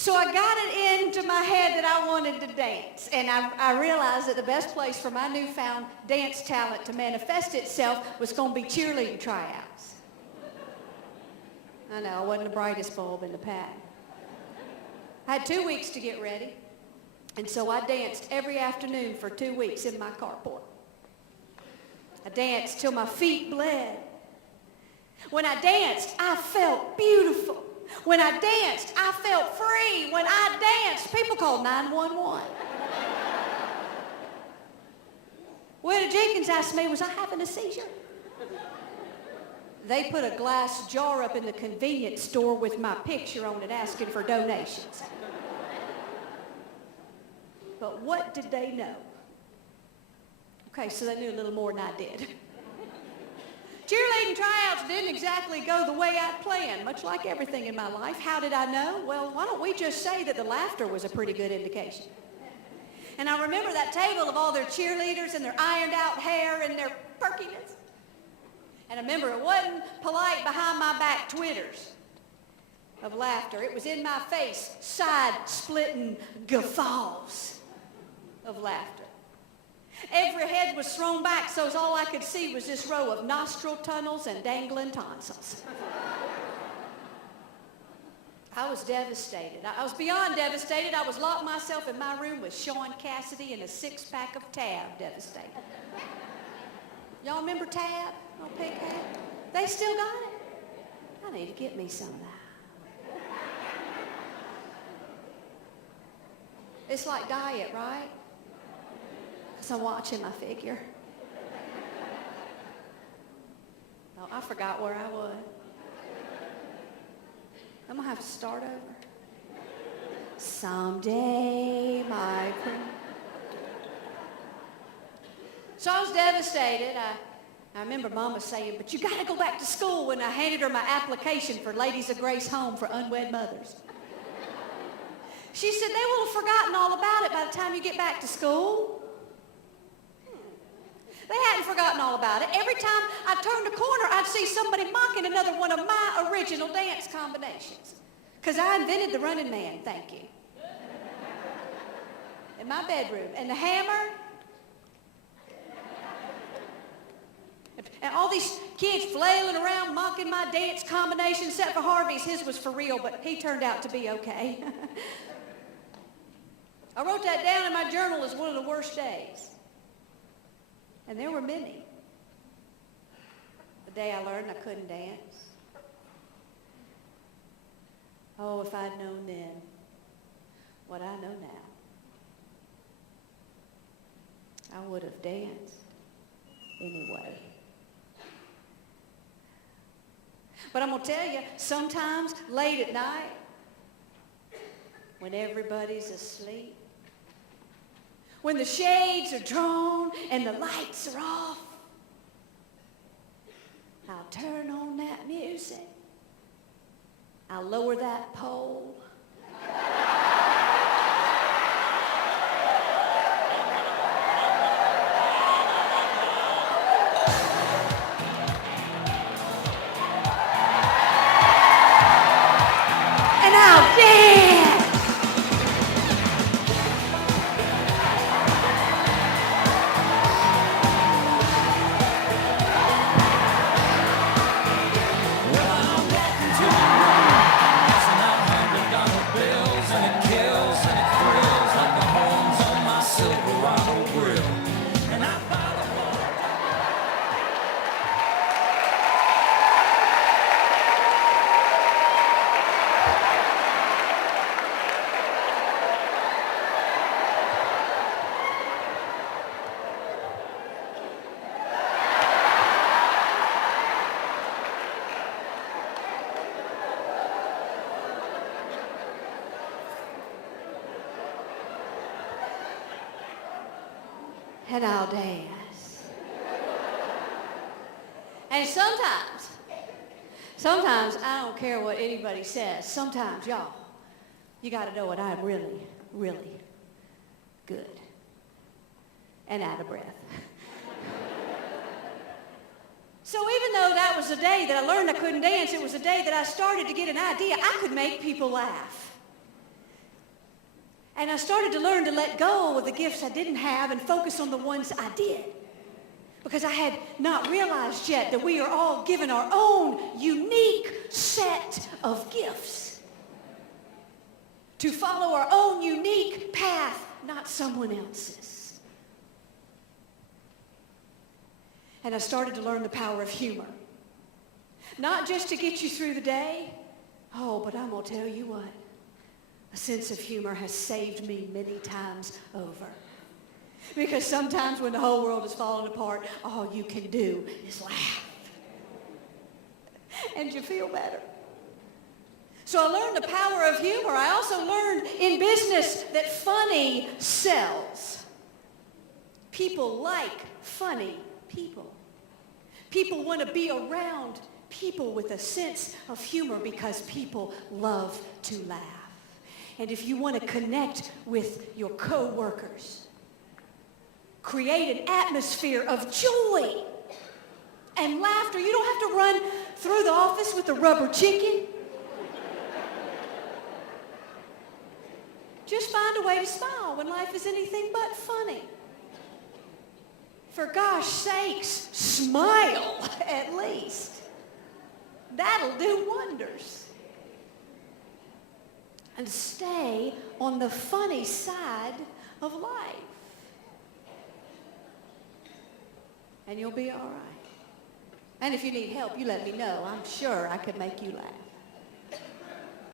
So I got it into my head that I wanted to dance, and I realized that the best place for my newfound dance talent to manifest itself was going to be cheerleading tryouts. I know, I wasn't the brightest bulb in the pack. I had 2 weeks to get ready, and so I danced every afternoon for 2 weeks in my carport. I danced till my feet bled. When I danced, I felt beautiful. When I danced, I felt free. When I danced, people called 911. Widow Jenkins asked me, was I having a seizure? They put a glass jar up in the convenience store with my picture on it asking for donations. But what did they know? Okay, so they knew a little more than I did. Cheerleading tryouts didn't exactly go the way I'd planned, much like everything in my life. How did I know? Well, why don't we just say that the laughter was a pretty good indication. And I remember that table of all their cheerleaders and their ironed out hair and their perkiness. And I remember it wasn't polite behind my back twitters of laughter. It was in my face, side-splitting guffaws of laughter. Every head was thrown back, so all I could see was this row of nostril tunnels and dangling tonsils. I was devastated. I was beyond devastated. I was locked myself in my room with Sean Cassidy and a six-pack of Tab devastated. Y'all remember Tab? Oh, pig hat? They still got it? I need to get me some of that. It's like diet, right? So I'm watching my figure. Oh, I forgot where I was. I'm going to have to start over. Someday, my friend. So I was devastated. I remember Mama saying, but you got to go back to school, when I handed her my application for Ladies of Grace Home for unwed mothers. She said, they will have forgotten all about it by the time you get back to school. They hadn't forgotten all about it. Every time I turned a corner, I'd see somebody mocking another one of my original dance combinations. Because I invented the running man, thank you. In my bedroom. And the hammer. And all these kids flailing around mocking my dance combination, except for Harvey's. His was for real, but he turned out to be okay. I wrote that down in my journal as one of the worst days. And there were many. The day I learned I couldn't dance. Oh, if I'd known then what I know now, I would have danced anyway. But I'm going to tell you, sometimes late at night, when everybody's asleep, when the shades are drawn and the lights are off, I'll turn on that music. I'll lower that pole. And I'll dance. And I'll dance. And sometimes I don't care what anybody says. Sometimes, y'all, you got to know what I'm really, really good and out of breath. So even though that was the day that I learned I couldn't dance, it was the day that I started to get an idea I could make people laugh. And I started to learn to let go of the gifts I didn't have and focus on the ones I did. Because I had not realized yet that we are all given our own unique set of gifts. To follow our own unique path, not someone else's. And I started to learn the power of humor. Not just to get you through the day. Oh, but I'm going to tell you what. A sense of humor has saved me many times over. Because sometimes when the whole world is falling apart, all you can do is laugh. And you feel better. So I learned the power of humor. I also learned in business that funny sells. People like funny people. People want to be around people with a sense of humor because people love to laugh. And if you want to connect with your co-workers, create an atmosphere of joy and laughter. You don't have to run through the office with a rubber chicken. Just find a way to smile when life is anything but funny. For gosh sakes, smile at least. That'll do wonders. And stay on the funny side of life. And you'll be all right. And if you need help, you let me know. I'm sure I could make you laugh.